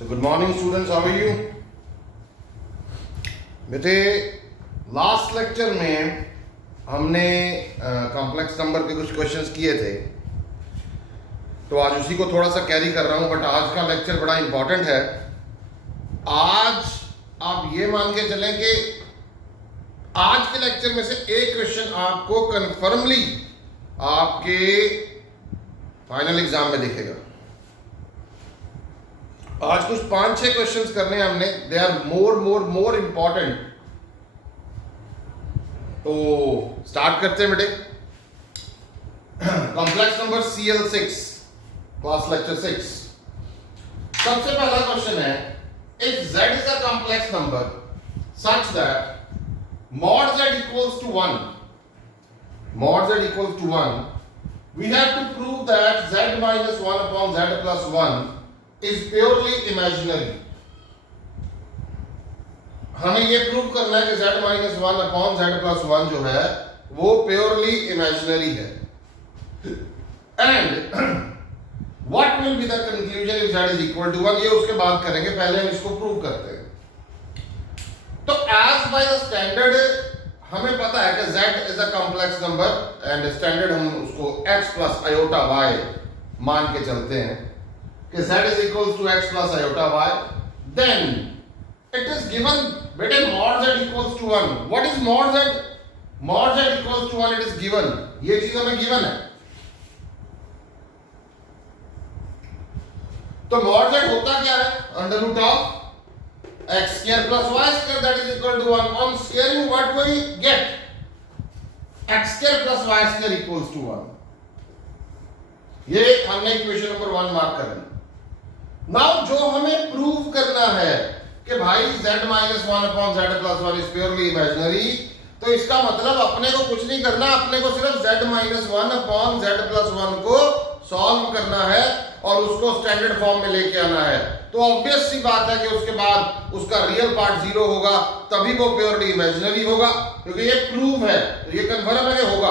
So good morning students, how are you? बेटे last lecture में हमने कॉम्प्लेक्स नंबर के कुछ क्वेश्चंस किए थे, तो आज उसी को थोड़ा सा कैरी कर रहा हूं। बट आज का लेक्चर बड़ा इंपॉर्टेंट है। आज आप ये मान के चलें कि आज के लेक्चर में से एक क्वेश्चन आपको कन्फर्मली आपके फाइनल एग्जाम में दिखेगा। आज कुछ 5-6 क्वेश्चंस करने हैं हमने, दे आर मोर इंपॉर्टेंट। तो स्टार्ट करते हैं बेटे। Complex number CL6 class lecture 6। सबसे पहला क्वेश्चन है, if Z is a complex number such that mod Z equals to 1, mod Z equals to 1, we have to prove that Z minus 1 upon Z plus 1 is purely imaginary। हमें ये prove करना है कि Z minus 1 upon Z plus 1 जो है वो purely imaginary है। And what will be the conclusion if Z is equal to 1, ये उसके बाद करेंगे, पहले हम इसको प्रूव करते हैं। तो as by the standard हमें पता है कि Z is a complex number and standard हम उसको x plus iota y मान के चलते हैं कि Z is equals to x plus iota y, then it is given बेटे mod Z equals to 1। what is mod Z? mod Z equals to 1 it is given, ये चीज हमें given है। तो mod Z होता क्या है? Under root of x square plus y square that is equal to 1। on squaring what we get? x square plus y square equals to 1। ये हमने इक्वेशन नंबर 1 मार्क कर ली। नाउ जो हमें प्रूव करना है कि भाई Z minus 1 upon Z plus 1 is purely imaginary, तो इसका मतलब अपने को कुछ नहीं करना, अपने को सिर्फ Z minus 1 upon Z plus 1 को सॉल्व करना है और उसको स्टैंडर्ड फॉर्म में लेके आना है। तो ऑब्वियस सी बात है कि उसके बाद उसका रियल पार्ट 0 होगा, तभी वो प्योरली इमेजिनरी होगा, क्योंकि ये प्रूव है, तो ये कंफर्म है कि होगा।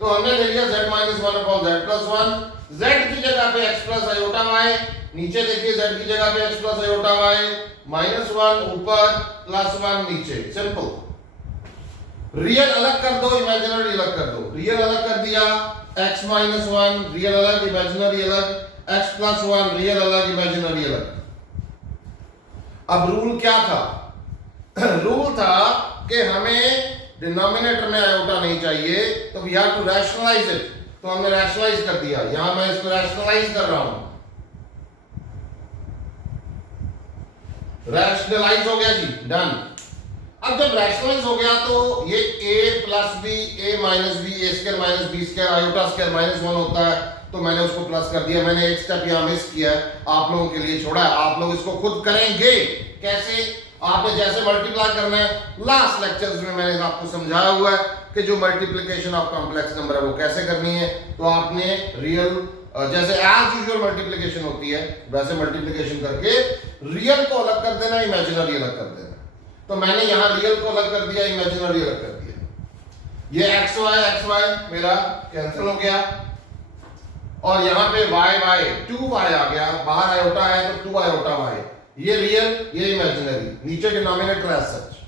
तो हमने ले लिया Z minus 1 upon Z plus 1, Z की जगह पे x plus iota y, नीचे देखिए Z की जगह पे x plus iota y, -1 ऊपर +1 नीचे, सिंपल। रियल अलग कर दो, इमेजिनरी अलग कर दो। रियल अलग कर दिया, x minus 1 रियल अलग, इमेजिनरी अलग, x plus 1 रियल अलग, इमेजिनरी अलग। अब रूल क्या था? रूल था कि हमें डिनोमिनेटर में आयोटा नहीं चाहिए, तो we have to rationalize it. तो हमने रैशनलाइज कर दिया, यहां मैं इसको रैशनलाइज कर रहा हूं। रैशनलाइज हो गया जी, डन। अब जब रैशनलाइज हो गया तो ये a plus b, a minus b, a square minus b square, iota square -1 होता है, तो मैंने उसको प्लस कर दिया। मैंने एक स्टेप यहां मिस किया है, आप लोगों के लिए छोड़ा है, आप लोग इसको खुद करेंगे। कैसे? आपने जैसे मल्टीप्लाई करना है, लास्ट लेक्चर्स में मैंने आपको समझाया हुआ है कि जो मल्टीप्लिकेशन ऑफ कॉम्प्लेक्स नंबर है वो कैसे करनी है। तो आपने रियल जैसे एज यूजुअल मल्टीप्लिकेशन होती है वैसे मल्टीप्लिकेशन करके रियल को अलग कर देना, इमेजिनरी अलग कर देना। तो मैंने यहां रियल को अलग कर दिया, इमेजिनरी अलग कर दिया। ये xy मेरा कैंसिल हो गया और यहां पे y 2y आ गया, बाहर आयोटा है तो 2 आयोटा y, ये रियल ये इमेजिनरी, नीचे डिनोमिनेटर एज सच।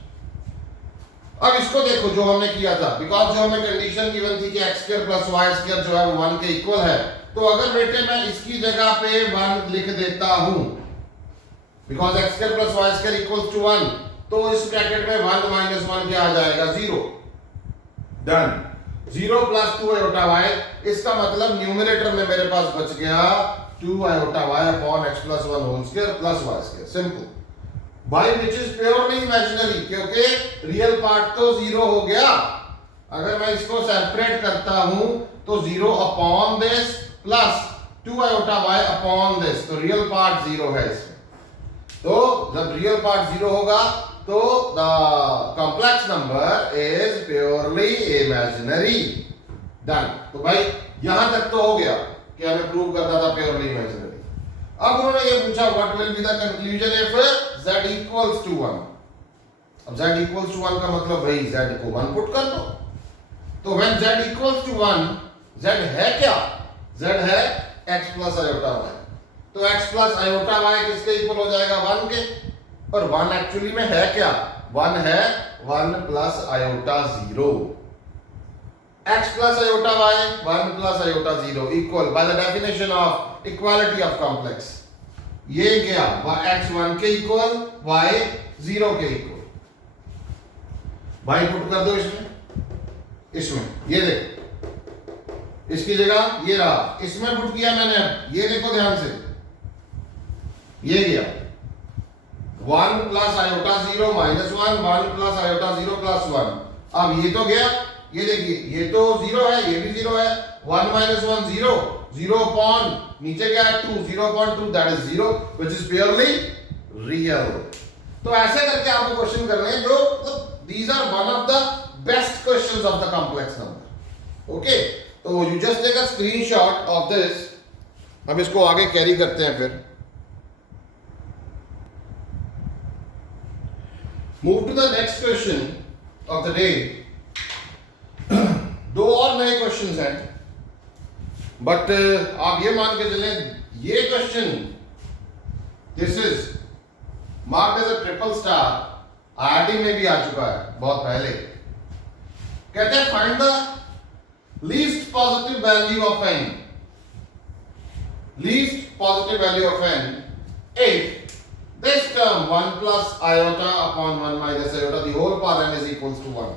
अब इसको देखो जो हमने किया था, बिकॉज जो हमें कंडीशन गिवन थी कि x square plus y square जो है वो 1 के इक्वल है, तो अगर बेटे मैं इसकी जगह पे 1 लिख देता हूं, because x square plus y square equals to 1, तो इस ब्रैकेट में 1 माइनस 1 क्या आ जाएगा? 0। डन। 0 प्लस 2 आयोटा y, इसका मतलब न्यूमरेटर में मेरे पास बच गया 2 iota y upon x plus 1 whole square plus y square, simple. By which is purely imaginary, क्योंकि रियल पार्ट तो 0 हो गया। अगर मैं इसको सेपरेट करता हूं तो 0 upon this plus 2 iota y upon this, तो रियल पार्ट 0 है इसमें। तो जब रियल पार्ट 0 होगा तो the complex number is purely imaginary. Done. तो भाई यहां तक तो हो गया कि हमें प्रूव करना था प्योरली इमेजिनरी। अब उन्होंने ये पूछा what will be the conclusion if z equals to 1। अब z इक्वल्स टू 1 का मतलब भाई z को 1 पुट कर दो। तो when z equals to 1, z है क्या? z है x प्लस आयोटा y। तो x प्लस आयोटा y किसके इक्वल हो जाएगा 1 के, और 1 एक्चुअली में है क्या, 1 है 1 plus iota 0, x plus iota y 1 plus iota 0 equal by the definition of equality of complex, ये क्या x 1 के इक्वल y 0 के इक्वल, भाई पुट कर दो इसमें ये देखो, इसकी जगह ये रहा, इसमें पुट किया मैंने, अब ये देखो ध्यान से, ये गया 1 plus iota 0 minus 1, 1 plus iota 0 plus 1, अब ये तो गया, ये देखिए ये तो 0 है, ये भी 0 है, 1 माइनस 1 0, 0 अपॉन नीचे क्या है 2, 0 upon 2 that is 0 which is purely real. तो ऐसे करके आपको क्वेश्चन करने हैं जो these are one of the best questions of the complex number, okay? तो you just take a screenshot of this, हम इसको आगे कैरी करते हैं, फिर move to the next question of the day। दो और नए क्वेश्चंस हैं, बट आप ये मान के चले ये question this is marked as a triple star, IIT में भी आ चुका है बहुत पहले। कहते हैं find the least positive value of n, least positive value of n if this term 1 plus iota upon 1 minus iota the whole power n is equals to 1।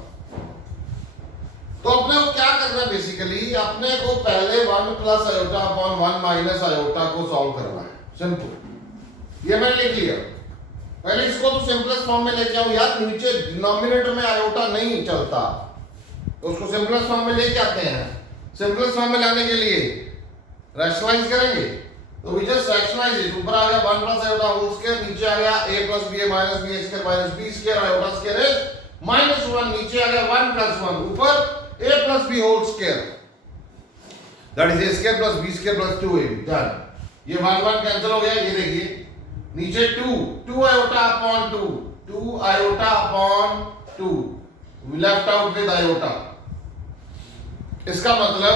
तो अपने को क्या करना है, बेसिकली अपने को पहले 1 plus iota upon 1 minus iota को सॉल्व करना है, सिंपल, ये मैंने लिख लिया। पहले इसको तो सिंपलेस्ट फॉर्म में लेके आओ यार, नीचे डिनोमिनेटर में आयोटा नहीं चलता, तो उसको सिंपलेस्ट फॉर्म में लेके आते हैं। सिंपलेस्ट फॉर्म में लाने के लिए रैशनलाइज करेंगे, तो वी जस्ट रैशनलाइज इट, ऊपर आ गया 1 प्लस आयोटा होल स्क्वायर, नीचे आ गया a plus b minus b square minus b square iota square is minus 1, नीचे आ गया 1 प्लस 1, ऊपर a plus b whole square that is a square plus b square plus 2ab done. ये 1 1 cancel हो गया, ये देखिए नीचे 2 iota upon 2 iota upon 2, we left out with iota, इसका मतलब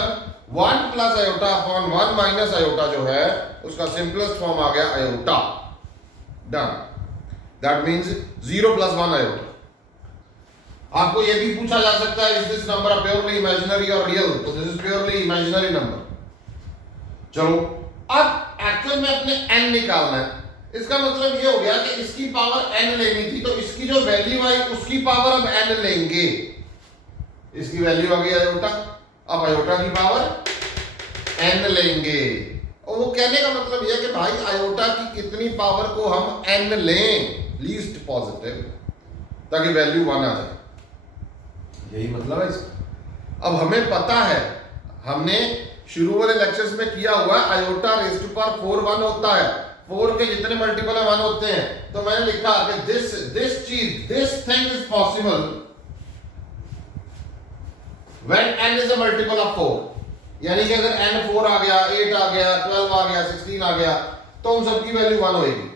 1 plus iota upon 1 minus iota जो है उसका सिंपलेस्ट फॉर्म आ गया iota, done. That means 0 plus 1 iota. आपको यह भी पूछा जा सकता है is this number a purely imaginary और रियल, तो this is purely imaginary number. चलो अब एक्चुअल में अपने n निकालना है, इसका मतलब ये हो गया कि इसकी पावर n लेनी थी, तो इसकी जो वैल्यू आई उसकी पावर अब n लेंगे, इसकी वैल्यू आ गई आयोटा, अब आयोटा की पावर n लेंगे। और वो कहने का मतलब यह कि भाई आयोटा की कितनी पावर को हम n लें, लीस्ट पॉजिटिव, ताकि वैल्यू 1 आ जाए, यही मतलब है इसका। अब हमें पता है, हमने शुरू वाले लेक्चर्स में किया हुआ आयोटा रेज़ टू पावर 4 1 होता है, 4 के जितने मल्टीपल है 1 होते हैं, तो मैंने लिखा कि this thing is possible when n is a multiple of 4, यानी कि अगर n 4 आ गया, 8 आ गया, 12 आ गया, 16 आ गया, तो उन सबकी वैल्यू 1 होगी।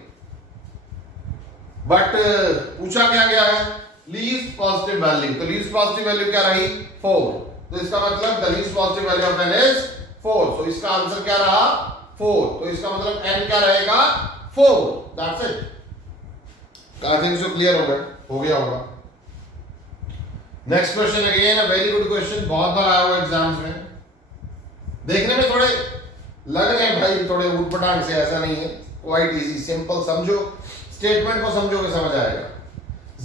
बट पूछा क्या गया है, लीस्ट पॉजिटिव वैल्यू, तो लीस्ट पॉजिटिव वैल्यू क्या रही 4, तो इसका मतलब the least positive value of n is 4, तो इसका आंसर क्या रहा 4, तो इसका मतलब n क्या रहेगा 4, that's it. I think so clear हो गया होगा। Next question again a very good question, बहुत बार आया हुआ एग्जाम्स में, देखने में थोड़े लग रहे हैं भाई थोड़े उटपटांग से, ऐसा नहीं है, क्वाइट इजी, सिंपल, समझो स्टेटमेंट को समझोगे समझ आएगा।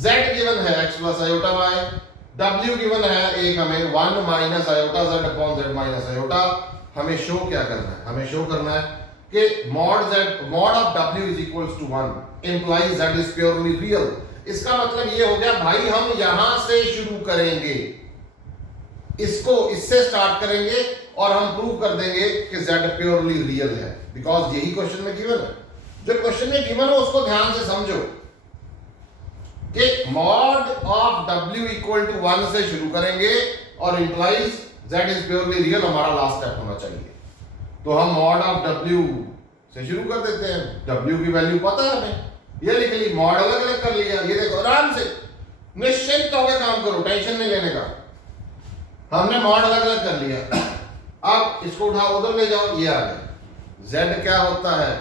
z गिवन है x plus iota y, w given है एक हमें 1 minus iota z upon z minus iota. हमें शो क्या करना है, हमें शो करना है कि mod of w is equals to 1 implies z is purely real. इसका मतलब ये हो गया भाई हम यहां से शुरू करेंगे, इसको इससे स्टार्ट करेंगे और हम प्रूव कर देंगे कि z प्योरली रियल है, बिकॉज यही क्वेश्चन में गिवन है। जो क्वेश्चन में गिवन है उसको ध्यान से समझो कि mod of w equal to 1 से शुरू करेंगे और implies z is purely real हमारा लास्ट स्टेप होना चाहिए। तो हम mod ऑफ w से शुरू कर देते हैं, w की वैल्यू पता है हमें, ये लिख ली, mod अलग अलग कर लिया, ये देखो आराम से निश्चिंत होकर काम करो, टेंशन नहीं लेने का। हमने mod अलग अलग कर लिया, अब इसको उठाओ उधर ले जाओ, ये आ गया z क्या होता है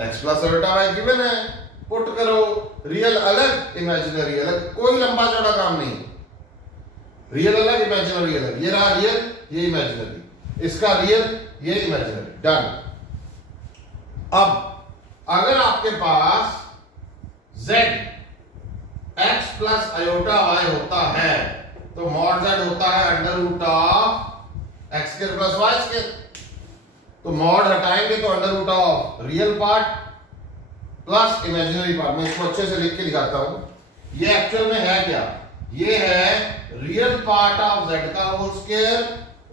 x plus iota y given है, पुट करो, रियल अलग इमेजिनरी अलग, कोई लंबा चौड़ा काम नहीं, रियल अलग इमेजिनरी अलग, ये रहा रियल ये इमेजिनरी, इसका रियल ये इमेजिनरी, डन। अब अगर आपके पास z x plus iota y होता है तो मॉड z होता है under root of x square plus y square, तो मॉड हटाएंगे तो under root of real part plus imaginary part. मैं इसको अच्छे से लिख के दिखाता हूं, ये एक्चुअल में है क्या, ये है रियल पार्ट ऑफ z का whole square,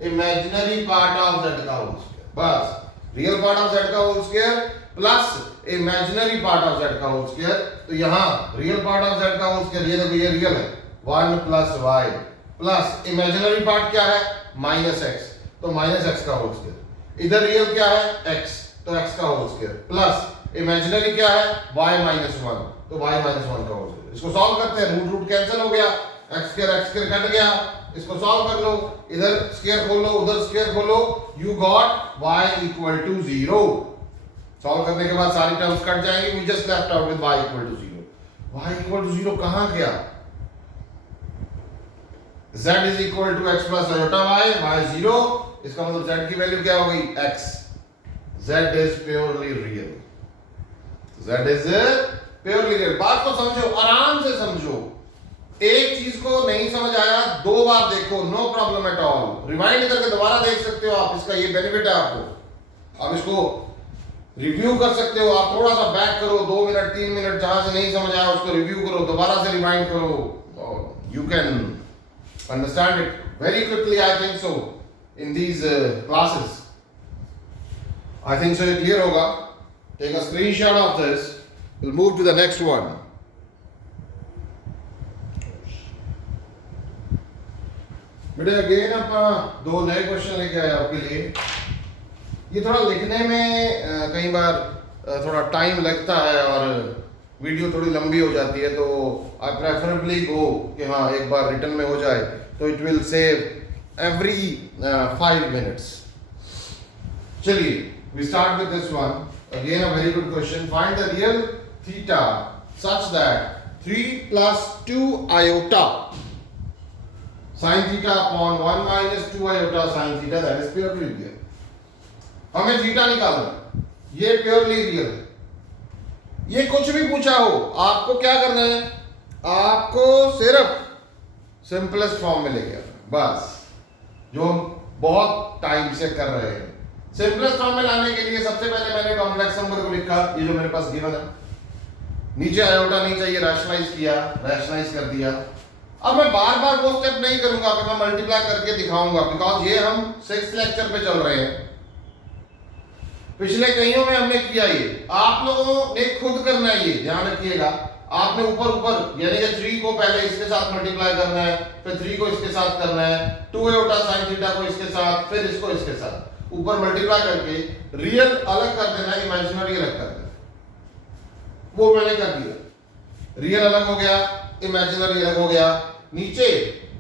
imaginary part of z का होल स्क्वायर, बस रियल पार्ट ऑफ z का whole square plus imaginary part of z का होल स्क्वायर। तो यहां रियल पार्ट ऑफ z का होल स्क्वायर, ये देखो ये रियल है 1 plus y plus imaginary part क्या है माइनस x, तो माइनस x का होल स्क्वायर, इधर रियल क्या है x, तो x का होल स्क्वायर प्लस इमेजिनरी क्या है y माइनस 1, तो y माइनस 1 का होल स्क्वायर। इसको सॉल्व करते हैं, रूट रूट कैंसिल हो गया, x स्क्वायर कट गया, इसको सॉल्व कर लो, इधर स्क्वायर खोलो उधर स्क्वायर खोलो, you got y equal to 0। Solve करने के बाद सारी टर्म्स कट जाएंगी, we just left out with y equal to 0। y equal to 0 कहां गया, z is equal to x plus iota y, y 0, इसका मतलब z की वैल्यू क्या हो गई x, z is purely real, z is purely real. बात को समझो, आराम से समझो, एक चीज को नहीं समझ आया दो बार देखो, no problem at all, rewind करके दोबारा देख सकते हो आप, इसका ये बेनिफिट है आपको, आप इसको रिव्यू कर सकते हो, आप थोड़ा सा बैक करो 2 मिनट 3 मिनट, जहां से नहीं समझ आया उसको रिव्यू करो, दोबारा से रिवाइंड करो, you can understand it very quickly, I think so in these classes, I think so ये क्लियर होगा। Take a screenshot of this, will move to the next one. बेटे अगेन अपना 2 नए क्वेश्चन लेके आए आपके लिए। ये थोड़ा लिखने में कई बार थोड़ा टाइम लगता है और वीडियो थोड़ी लंबी हो जाती है, तो आई प्रेफरेबली गो कि हाँ एक बार रिटर्न में हो जाए, तो it will save every 5 minutes. चलिए we start with this one, again a very good question, find the real theta such that 3 plus 2 iota sin theta upon 1 minus 2 iota sin theta, that is purely real। हमें theta निकालना, ये purely real है। ये कुछ भी पूछा हो आपको क्या करना है, आपको सिर्फ सिंपलेस्ट फॉर्म में लेके आना, बस जो हम बहुत टाइम से कर रहे हैं। सिंपलेस्ट फॉर्म में लाने के लिए सबसे पहले मैंने कॉम्प्लेक्स नंबर को लिखा, ये जो मेरे पास गिवन है, नीचे आयोटा नहीं चाहिए, रैशनलाइज किया, रैशनलाइज कर दिया। अब मैं बार बार वो स्टेप नहीं करूंगा कि मैं मल्टीप्लाई करके दिखाऊंगा, बिकॉज ये हम 6th लेक्चर पे चल रहे हैं, पिछले कईयों में हमने किया, ये आप लोगों ने खुद करना है, ये ध्यान रखिएगा। आपने ऊपर ऊपर यानी कि 3 को पहले इसके साथ मल्टीप्लाई करना है, फिर 3 को इसके साथ करना है, 2 आयोटा sin थीटा को इसके साथ, फिर इसको इसके साथ ऊपर मल्टीप्लाई करके रियल अलग कर देना है, इमेजिनरी अलग कर देना, वो मैंने कर दिया, रियल अलग हो गया, इमेजिनरी अलग हो गया। नीचे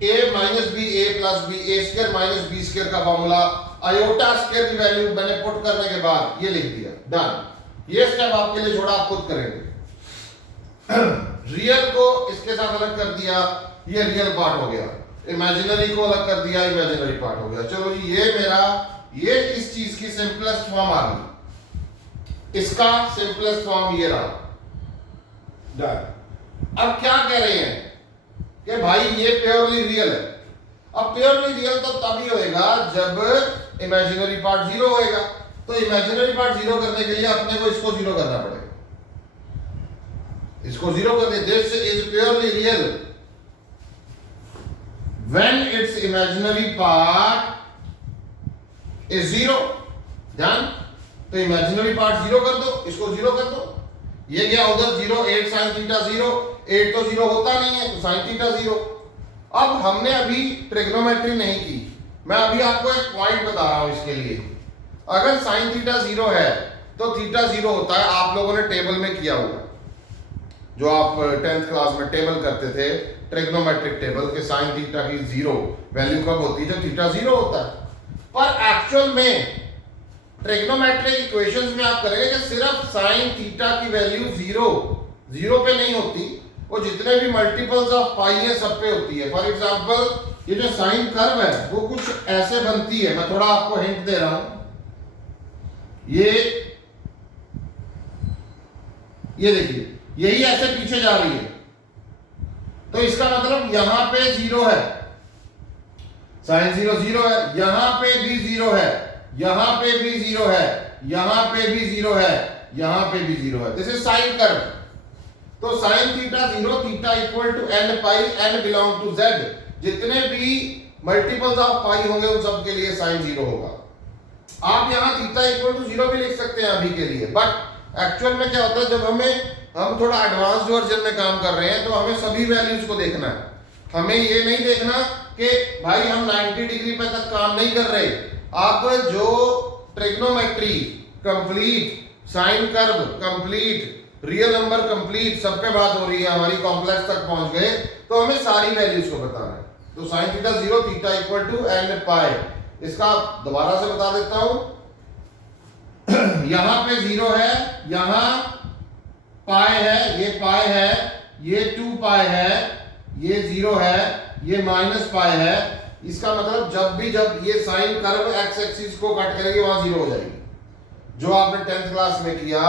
a minus b a plus b a square minus b square का फॉर्मूला, आयोटा स्क्वायर की वैल्यू मैंने पुट करने के बाद ये लिख दिया, डन। ये स्टेप आपके लिए छोड़ा, आप खुद करेंगे। रियल को इसके साथ अलग कर दिया, ये रियल पार्ट हो गया, इमेजिनरी को अलग कर दिया, इमेजिनरी पार्ट हो गया। चलो जी, ये मेरा ये इस चीज की सिंपलेस्ट फॉर्म आ गई, इसका सिंपलेस्ट फॉर्म ये रहा, डन। अब क्या कह रहे हैं कि भाई ये प्योरली रियल है। अब प्योरली रियल तो तभी होएगा जब इमेजिनरी पार्ट 0 होएगा, तो इमेजिनरी पार्ट 0 करने के लिए अपने को इसको 0 करना पड़ेगा, इसको 0 कर दे। This is purely real when its imaginary part is 0, ध्यान, तो इमेजिनरी पार्ट 0 कर दो, इसको 0 कर दो, ये गया उधर 0, 8 sin थीटा 0, 8 तो 0 होता नहीं है, तो sin थीटा 0। अब हमने अभी ट्रिग्नोमेट्री नहीं की, मैं अभी आपको एक पॉइंट बता रहा हूं इसके लिए। अगर sin थीटा 0 है तो थीटा 0 होता है, आप लोगों ने टेबल में किया होगा, जो आप 10th क्लास में टेबल करते थे, ट्रिग्नोमेट्रिक टेबल के sin थीटा की 0 वैल्यू कब होती है, जब थीटा 0 होता है। पर एक्चुअल में ट्रिग्नोमेट्रिक इक्वेशंस में आप करेंगे कि सिर्फ साइन थीटा की वैल्यू जीरो पे नहीं होती, वो जितने भी मल्टीपल्स ऑफ पाई है सब पे होती है। फॉर एग्जांपल ये जो साइन कर्व है वो कुछ ऐसे बनती है, मैं थोड़ा आपको हिंट दे रहा हूं। ये देखिए, यही ऐसे पीछे जा रही है, तो इसका मतलब यहां पे जीरो है, साइन जीरो जीरो है, यहां पे भी जीरो है, यहां पे भी जीरो है, यहां पे भी जीरो है, यहां पे भी जीरो है। This is sine curve. तो sine theta zero, theta equal to n pi, n belong to Z, जितने भी मल्टीपल्स ऑफ पाई होंगे उन सब के लिए साइन जीरो होगा। आप यहां थीटा इक्वल टू जीरो भी लिख सकते हैं अभी के लिए, बट एक्चुअल में क्या होता है, जब हम थोड़ा एडवांस्ड वर्जन में काम कर रहे हैं तो हमें सभी वैल्यूज को देखना है। हमें ये नहीं देखना कि भाई हम 90 डिग्री पे तक काम नहीं कर रहे। आप जो trigonometry complete, sine curve complete, real number complete, सब पे बात हो रही है, हमारी कॉम्प्लेक्स तक पहुंच गए तो हमें सारी वैल्यूज को बताना है। तो sine theta zero, theta equal to n pi, इसका दोबारा से बता देता हूं। यहां पे जीरो है, यहां पाई है, ये पाई है, ये 2 पाई है, ये जीरो है, ये माइनस पाई है। इसका मतलब जब ये साइन कर्व एक्स एक्सिस को कट करेगी वहां जीरो हो जाएगी। जो आपने 10th क्लास में किया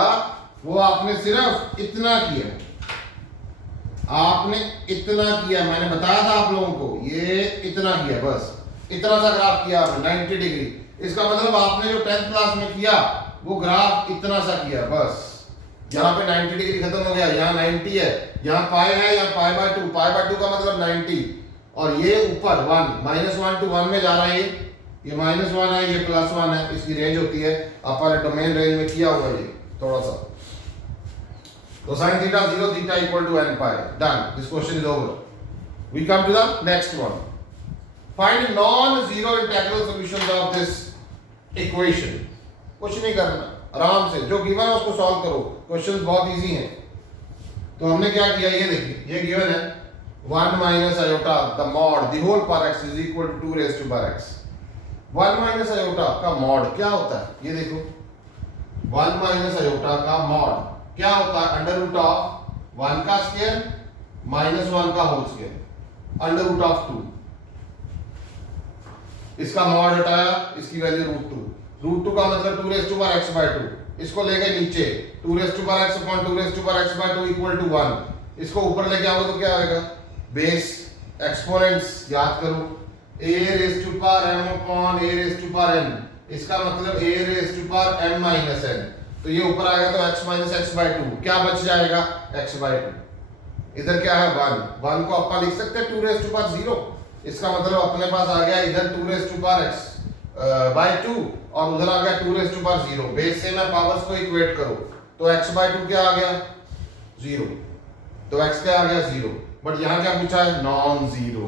वो आपने सिर्फ इतना किया, आपने इतना किया, मैंने बताया था आप लोगों को, ये इतना किया, बस इतना सा ग्राफ किया आपने 90 डिग्री। इसका मतलब आपने जो 10th क्लास में किया वो ग्राफ इतना सा किया, बस। यहाँ पे 90 डिग्री खत्म हो गया, यहाँ 90 है, यहाँ पाई है, यहाँ पाई बाय 2, पाई बाय 2 का मतलब 90, और ये ऊपर 1, -1 to 1 में जा रहा है, ये -1 है, ये +1 है, इसकी रेंज होती है, अपर डोमेन रेंज में किया हुआ है ये थोड़ा सा। तो sin theta 0, theta equal to n pi, done, this question is over. We come to the next one, find non zero integral solutions of this equation. कुछ नहीं करना, आराम से जो गिवन है उसको सॉल्व करो, क्वेश्चंस बहुत इजी हैं। तो हमने क्या किया, ये देखिए, ये गिवन है 1 minus iota the mod the whole power x is equal to 2 raise to power x। 1 minus iota का मॉड क्या होता है, ये देखो, 1 माइनस आयोटा का मॉड क्या होता है, अंडर रूट ऑफ 1 का स्क्वायर माइनस 1 का whole square under root of 2। इसका मॉड हटाया, इसकी वैल्यू √2 का मतलब 2 raise to power x by 2, इसको ले गए नीचे, 2 raise to power x upon 2 raise to power x by 2 equal to 1। इसको ऊपर लेके आओगे तो क्या आएगा, बेस एक्सपोनेंट्स याद करो, a raise to power m upon a raise to power n, इसका मतलब a raise to power m minus n। तो ये ऊपर आएगा तो x माइनस x बाय 2, क्या बच जाएगा, x बाय 2। इधर क्या है 1 को अपन लिख सकते हैं 2 रेज़ टू पावर 0, इसका मतलब अपने पास आ गया इधर 2 raise to power x by 2 और उधर आ गया 2 रेज़ टू पावर 0। बेस से मैं पावर्स को इक्वेट करो तो x बाय 2 क्या आ गया 0, तो x क्या आ गया 0, बट यहां क्या पूछा है, नॉन जीरो,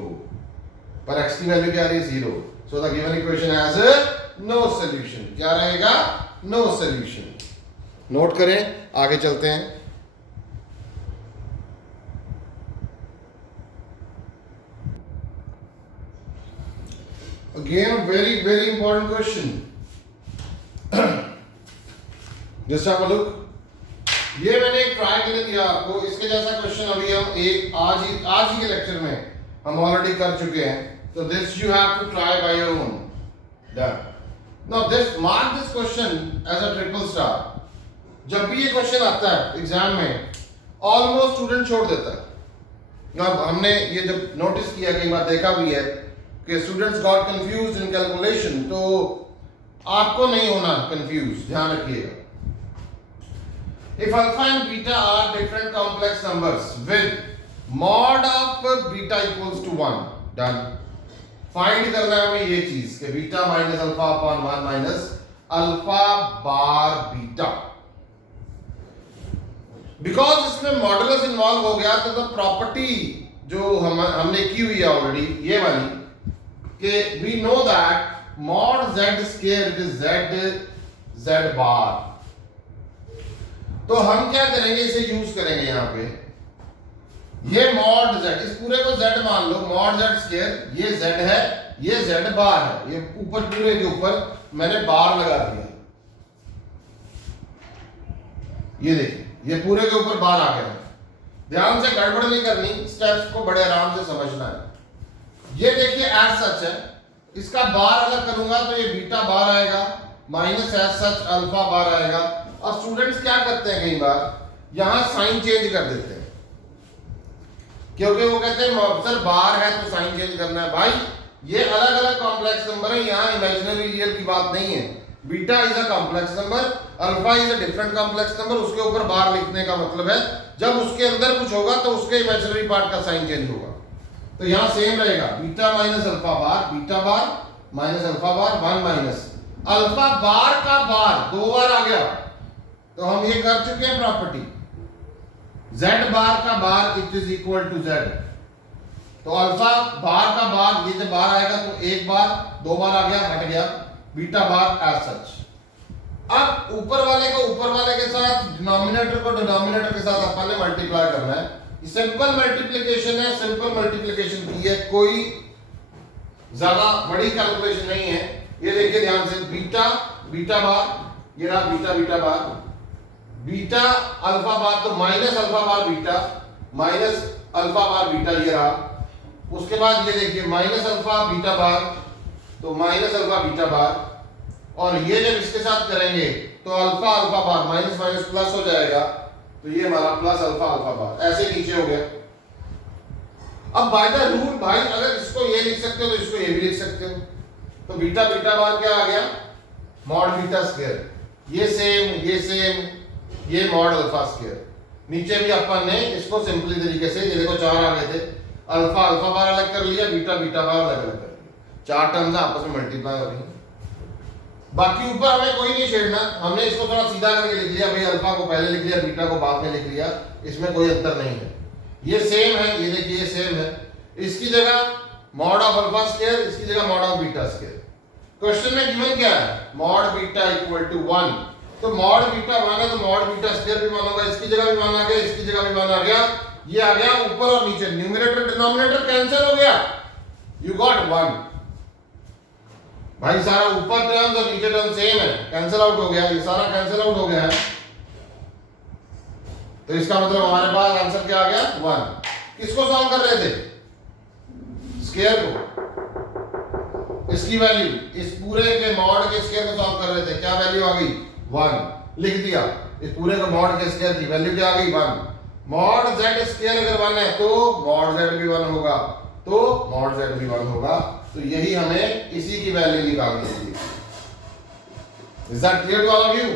पर x की वैल्यू क्या आ रही है 0। So the given equation has no solution. क्या रहेगा, नो सॉल्यूशन। नोट करें, आगे चलते हैं। Again, a very important question. Just have a look. ये मैंने एक ट्राई करके दिया आपको, इसके जैसा क्वेश्चन अभी हम एक आज ही के लेक्चर में हम ऑलरेडी कर चुके हैं। तो this you have to try by your own. Done. Now this mark this question as a triple star. जब भी ये क्वेश्चन आता है एग्जाम में, ऑलमोस्ट स्टूडेंट छोड़ देता है। अब हमने ये जब नोटिस किया, कई बार देखा भी है कि स्टूडेंट्स गॉट कंफ्यूज्ड इन कैलकुलेशन, तो आपको नहीं होना कंफ्यूज, ध्यान रखिएगा। If alpha and beta are different complex numbers with mod of beta equals to 1, done. Find करना है हमें ये चीज कि beta minus alpha upon 1 minus alpha bar beta. Because इसमें मॉडुलस इन्वॉल्व हो गया तो the property जो हमने की हुई है ऑलरेडी, ये वाली, कि we know that mod z square it is z bar। तो हम क्या करेंगे, इसे यूज करेंगे यहाँ पे, ये मॉड z, इस पूरे को z मान लो, मॉड z स्क्वायर, ये z है, ये z बार है, ये ऊपर पूरे के ऊपर मैंने बार लगा दिया। ये देखिए ये पूरे के ऊपर बार आ गया है। ध्यान से गड़बड़ नहीं करनी, स्टेप्स को बड़े आराम से समझना है। ये देखिए एज सच है, इसका बार अलग करूंगा तो ये बीटा बार आएगा minus as such alpha bar आएगा। और स्टूडेंट्स क्या करते हैं कई बार यहां साइन चेंज कर देते हैं, क्योंकि वो कहते हैं सर बार है तो साइन चेंज करना है। भाई ये अलग अलग कॉम्प्लेक्स नंबर है, यहाँ इमेजिनरी रियल की बात नहीं है। Beta is a complex number, alpha is a different complex number. उसके ऊपर बार लिखने का मतलब है जब उसके अंदर कुछ होगा तो उसके इमेजिनरी पार्ट का साइन चेंज होगा। तो यहाँ सेम रहेगा, beta minus alpha bar, beta bar minus alpha bar, 1 minus alpha bar का बार 2 बार आ गया। तो हम ये कर चुके हैं प्रॉपर्टी, z बार का bar it is equal to z। तो अल्फा बार का बार, ये जब बार आएगा तो 1 बार 2 बार आ गया, हट गया, बीटा बार एज सच। अब ऊपर वाले को ऊपर वाले के साथ, डिनोमिनेटर को डिनोमिनेटर के साथ अपन ने मल्टीप्लाई करना है। सिंपल मल्टीप्लिकेशन है, सिंपल मल्टीप्लिकेशन की है, कोई ज्यादा बड़ी कैलकुलेशन नहीं है। ये देखिए ध्यान से, बीटा बीटा बार, ये रहा बीटा बीटा बार, बीटा अल्फा बार तो minus alpha bar beta minus alpha bar beta, ये रहा। उसके बाद ये देखिए माइनस अल्फा बीटा बार तो माइनस अल्फा बीटा बार, और ये जब इसके साथ करेंगे तो alpha alpha bar minus minus plus हो जाएगा, तो ये हमारा प्लस अल्फा अल्फा बार, ऐसे नीचे हो गया। अब बाय द रूल भाई अगर इसको ये लिख सकते हो तो इसको ये भी लिख सकते हो। तो बीटा बीटा बार क्या आ गया, मॉड बीटा स्क्वायर, ये सेम ये मॉड अल्फा स्क्वायर। नीचे भी अपन ने इसको सिंपली तरीके से, ये देखो 4 आ गए थे, अल्फा अल्फा बार अलग कर लिया, बीटा बीटा बार अलग अलग कर लिया, 4 टर्म्स आपस में मल्टीप्लाई हो रही हैं। बाकी ऊपर हमें कोई नहीं छेड़ना, हमने इसको थोड़ा सीधा करके लिख लिया, भाई अल्फा को पहले लिख लिया, बीटा को बाद में लिख लिया, इसमें कोई अंतर नहीं है, ये सेम है। ये देखिए ये सेम है, इसकी जगह मॉड ऑफ अल्फा स्क्वायर, इसकी जगह mod of beta square. Question में गिवन क्या है, मॉड बीटा इक्वल टू 1, तो मॉड बीटा 1 है तो मॉड बीटा स्क्वायर भी 1 होगा, इसकी जगह भी 1 आ गया, इसकी जगह भी 1 आ गया, ये आ गया ऊपर और नीचे, न्यूमरेटर डिनोमिनेटर कैंसिल हो गया, यू गॉट 1। भाई सारा ऊपर टर्म्स और नीचे टर्म सेम है, कैंसिल आउट हो गया, ये सारा कैंसिल आउट हो गया है। तो इसका मतलब हमारे पास आंसर क्या आ गया, 1। किसको सॉल्व कर रहे थे, स्क्वायर को, इसकी वैल्यू, इस पूरे के मॉड के स्क्वायर को सॉल्व कर रहे थे, क्या वैल्यू आ गई, 1 लिख दिया। इस पूरे का मॉड के स्क्वायर की वैल्यू क्या आ गई, 1। मॉड z स्क्वायर अगर 1 है तो मॉड z भी 1 होगा, तो मॉड z भी 1 होगा। तो यही हमें इसी की वैल्यू निकालनी है। Is that clear to all of you?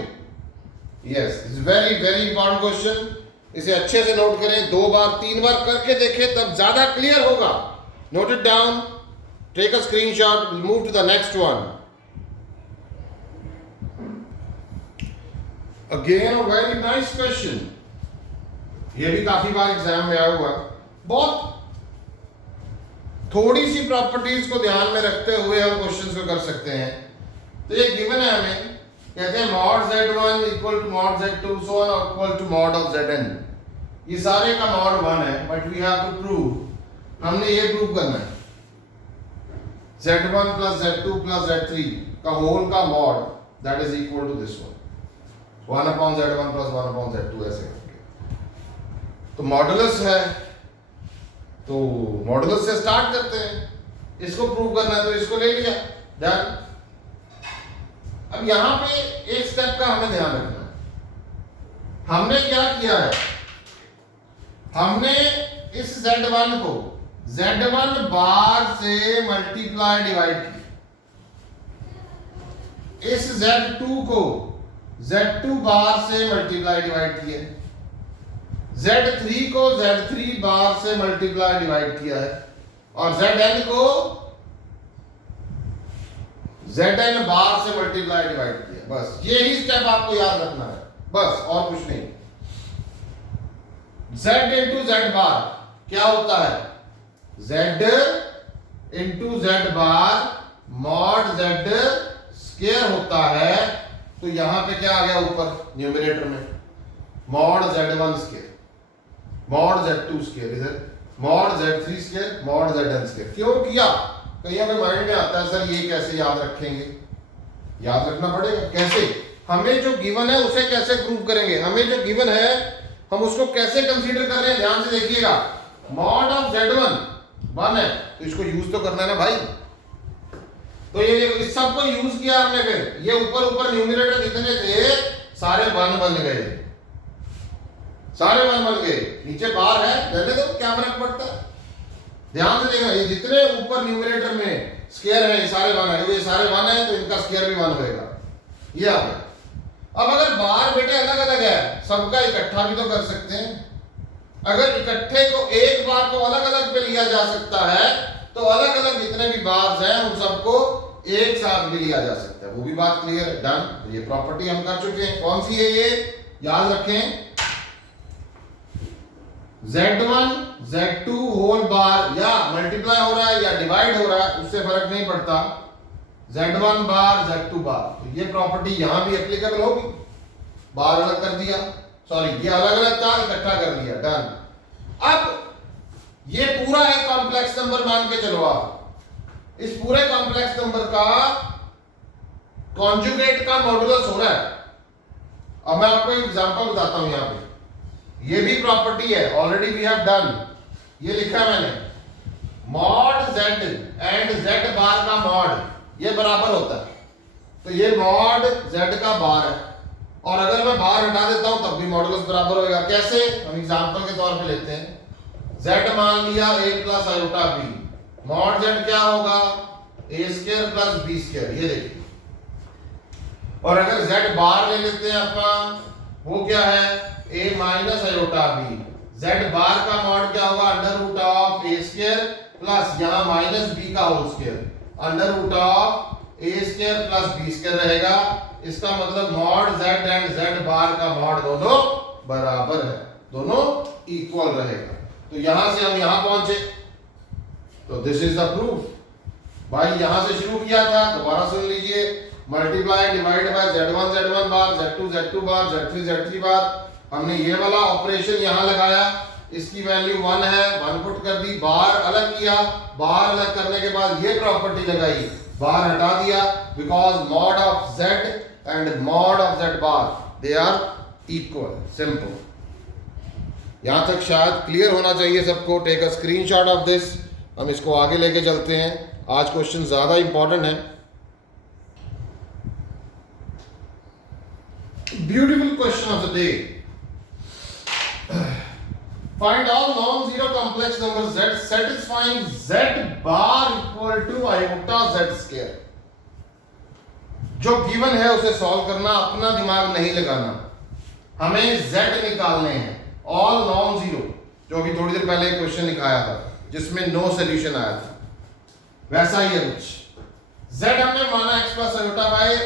Yes, it's very very important question. इसे अच्छे से नोट करें, 2 बार 3 बार करके देखें तब ज्यादा क्लियर होगा। Note it down, take a screenshot, we'll move to the next one. Again a very nice question. ये भी काफी बार एग्जाम में आया हुआ, बहुत थोड़ी सी प्रॉपर्टीज को ध्यान में रखते हुए हम क्वेश्चंस को कर सकते हैं। तो ये गिवन है हमें, कहते हैं mod z1 equal to mod z2 so on equal to mod of zn। ये सारे का मॉड 1 है, but we have to prove, हमने ये प्रूव करना है z1 plus z2 plus z3 का होल का mod that is equal to this one, 1 upon z1 plus 1 upon z2 ऐसे करके। तो मॉडुलस है, तो मॉडुलस से स्टार्ट करते हैं। इसको प्रूव करना है तो इसको ले लिया, डन। अब यहां पे एक स्टेप का हमें ध्यान रखना है। हमने क्या किया है, हमने इस z1 को z1 बार से मल्टीप्लाई डिवाइड किया, इस z2 को z2 बार से मल्टीप्लाई डिवाइड किया, z3 को z3 बार से मल्टीप्लाई डिवाइड किया है, और zn को zn बार से मल्टीप्लाई डिवाइड किया। बस यही स्टेप आपको याद रखना है, बस और कुछ नहीं। z इंटू z बार क्या होता है, z इंटू z बार मॉड z स्क्वायर होता है। तो यहां पे क्या आ गया ऊपर न्यूमरेटर में, mod z1 square, mod z2 square, इधर mod z3 square, mod zn square. क्यों किया, कहीं पे माइंड में आता है सर ये कैसे याद रखेंगे, याद रखना पड़ेगा। कैसे, हमें जो गिवन है उसे कैसे प्रूव करेंगे, हमें जो गिवन है हम उसको कैसे कंसीडर कर रहे हैं, ध्यान से देखिएगा। मॉड ऑफ Z1 1 है तो इसको यूज तो करना है ना भाई। तो ये इस सब को यूज किया हमने, फिर ये ऊपर न्यूमरेटर जितने थे सारे 1 बन गए, सारे 1 बन गए। नीचे बार है, रहने दो, क्या फर्क पड़ता है। ध्यान से देखना, ये जितने ऊपर न्यूमरेटर में स्क्वायर है ये सारे 1 है, ये सारे 1 है तो इनका स्क्वायर भी 1 होएगा। ये आ गया। अब अगर बार बेटे अलग अलग है, सबका इकट्ठा भी तो कर सकते हैं। अगर इकट्ठे को एक बार को अलग अलग पे लिया जा सकता है तो अलग अलग जितने भी बार्स हैं उन सबको एक साथ भी लिया जा सकता है, वो भी बात क्लियर है। डन। तो ये प्रॉपर्टी हम कर चुके हैं। कौन सी है ये, याद रखें, Z1 Z2 होल बार या मल्टीप्लाई हो रहा है या डिवाइड हो रहा है उससे फर्क नहीं पड़ता, Z1 बार Z2 बार। तो ये प्रॉपर्टी यहां भी एप्लीकेबल होगी। बार अलग कर दिया, सॉरी ये अलग अलग था, इकट्ठा कर दिया। डन। अब ये पूरा एक कॉम्प्लेक्स नंबर मान के चलो आप, इस पूरे कॉम्प्लेक्स नंबर का कॉन्जुगेट का मॉडुलस हो रहा है। अब मैं आपको एक एग्जांपल बताता हूं, यहां पे ये भी प्रॉपर्टी है, ऑलरेडी वी हैव डन। ये लिखा है मैंने, mod Z and Z bar का मॉड ये बराबर होता है। तो ये मॉड Z का बार है और अगर मैं बार हटा देता हूं तब भी मॉडुलस बराबर होगा। कैसे, हम एग्जांपल के तौर पे लेते हैं। Z मान लिया a plus iota b, mod Z क्या होगा, a square plus b square. ये देखिए, और अगर Z बार ले लेते हैं अपना, वो क्या है, a minus iota b। Z bar का मॉड क्या होगा, under root of a square plus यहां माइनस b का whole square, under root of a square plus b square रहेगा। इसका मतलब mod Z and Z bar का मॉड दोनों बराबर है, दोनों इक्वल रहेगा। तो यहां से हम यहां पहुंचे, तो दिस इज द प्रूफ। भाई यहां से शुरू किया था, दोबारा सुन लीजिए। Multiply divide by Z1 Z1 bar, Z2 Z2 bar, Z3 Z3 बार। हमने ये वाला ऑपरेशन यहां लगाया, इसकी वैल्यू 1 है, 1 पुट कर दी, बार अलग किया, बार अलग करने के बाद ये प्रॉपर्टी लगाई, बार हटा दिया, because mod of Z and mod of Z bar they are equal. Simple. यहां तक शायद क्लियर होना चाहिए सबको। Take a screenshot of this, हम इसको आगे लेके चलते हैं। आज क्वेश्चन ज्यादा इंपॉर्टेंट है। Beautiful question of the day. Find all non zero complex number Z satisfying Z bar equal to iota Z square. जो गिवन है उसे सॉल्व करना, अपना दिमाग नहीं लगाना, हमें Z निकालने हैं, ऑल नॉन जीरो, जो अभी थोड़ी देर पहले एक क्वेश्चन लिखाया था जिसमें नो सॉल्यूशन आया था, वैसा ही है कुछ। Z हमने माना x प्लस आयोटा बाय